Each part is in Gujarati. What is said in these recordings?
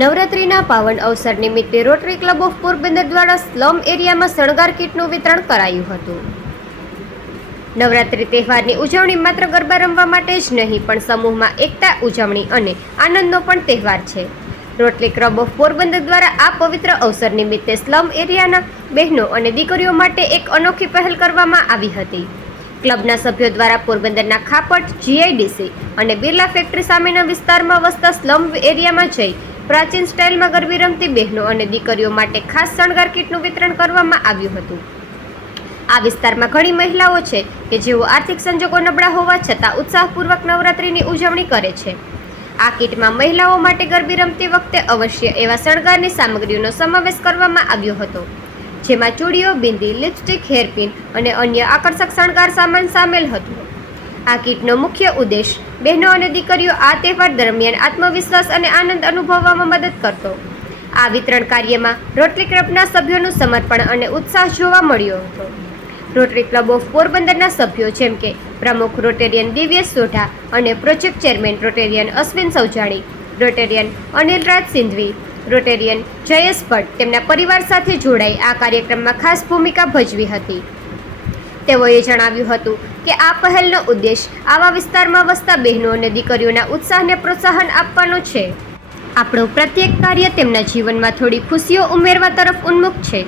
નવરાત્રિના પાવન અવસર નિમિત્તે રોટરી ક્લબ ઓફ પોરબંદર દ્વારા સ્લમ એરિયામાં શણગાર કીટનું વિતરણ કરાયું હતું. નવરાત્રિ તહેવારની ઉજવણી માત્ર ગરબા રમવા માટે જ નહીં, પણ સમૂહમાં એકતા ઉજવણી અને આનંદનો પણ તહેવાર છે. રોટરી ક્લબ ઓફ પોરબંદર દ્વારા આ પવિત્ર અવસર નિમિત્તે સ્લમ એરિયાના બહેનો અને દીકરીઓ માટે એક અનોખી પહેલ કરવામાં આવી હતી. ક્લબના સભ્યો દ્વારા પોરબંદરના ખાપટ જીઆઈડીસી અને બિરલા ફેક્ટરી સામેના વિસ્તારમાં વસતા સ્લમ એરિયામાં જઈ પ્રાચીન સ્ટાઇલમાં ગરબી રમતી બહેનો અને દીકરીઓ માટે ખાસ શણગાર કીટનું વિતરણ કરવામાં આવ્યું હતું. આ વિસ્તારમાં ઘણી મહિલાઓ છે કે જેઓ આર્થિક સંજોગો નબળા હોવા છતાં ઉત્સાહપૂર્વક નવરાત્રિની ઉજવણી કરે છે. આ કીટમાં મહિલાઓ માટે ગરબી રમતી વખતે અવશ્ય એવા શણગારની સામગ્રીનો સમાવેશ કરવામાં આવ્યો હતો, જેમાં ચૂડીઓ, બિંદી, લિપસ્ટિક, હેરપિન અને અન્ય આકર્ષક શણગાર સામાન સામેલ હતું. આ કીટનો મુખ્ય ઉદ્દેશ બહેનો અને દીકરીઓ આ તહેવાર દરમિયાન આત્મવિશ્વાસ અને આનંદ અનુભવવામાં મદદ કરતો. આ વિતરણ કાર્યમાં રોટરી ક્લબના સભ્યોનું સમર્પણ અને ઉત્સાહ જોવા મળ્યો હતો. રોટરી ક્લબ ઓફ પોરબંદરના સભ્યો જેમ કે પ્રમુખ રોટેરિયન દિવ્યેશ સોઢા અને project chairman Rotarian Ashwin Saujani, Rotarian Anil Raj Sindhvi, Rotarian Jayesh Bhatt તેમના પરિવાર સાથે જોડાઈ આ કાર્યક્રમમાં ખાસ ભૂમિકા ભજવી હતી. તેઓએ જણાવ્યું હતું કે આ પહેલનો ઉદ્દેશ આવા વિસ્તારમાં વસતા બહેનો અને દીકરીઓના ઉત્સાહને પ્રોત્સાહન આપવાનો છે. આપણું પ્રત્યેક કાર્ય તેમના જીવનમાં થોડી ખુશીઓ ઉમેરવા તરફ ઉન્મુખ છે.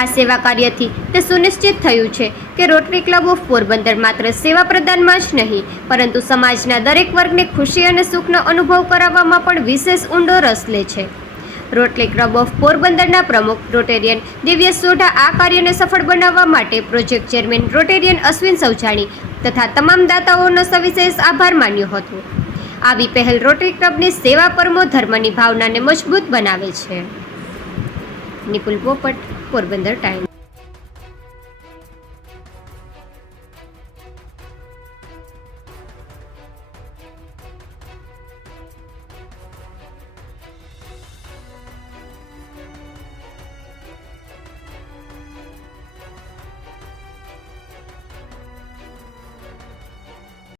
આ સેવા કાર્યથી તે સુનિશ્ચિત થયું છે કે રોટરી ક્લબ ઓફ પોરબંદર માત્ર સેવા પ્રદાનમાં જ નહીં, પરંતુ સમાજના દરેક વર્ગને ખુશી અને સુખનો અનુભવ કરાવવામાં પણ વિશેષ ઊંડો રસ લે છે. રોટરી ક્લબ ઓફ પોરબંદરના પ્રમુખ રોટેરિયન દિવ્ય સોઢા આ કાર્યને સફળ બનાવવા માટે project chairman Rotarian Ashwin Saujani તથા તમામ દાતાઓનો સવિશેષ આભાર માન્યો હતો. આવી પહેલ રોટરી ક્લબની સેવા પરમો ધર્મની ભાવનાને મજબૂત બનાવે છે. નિપુલ પોપટ, પોરબંદર ટાઈમ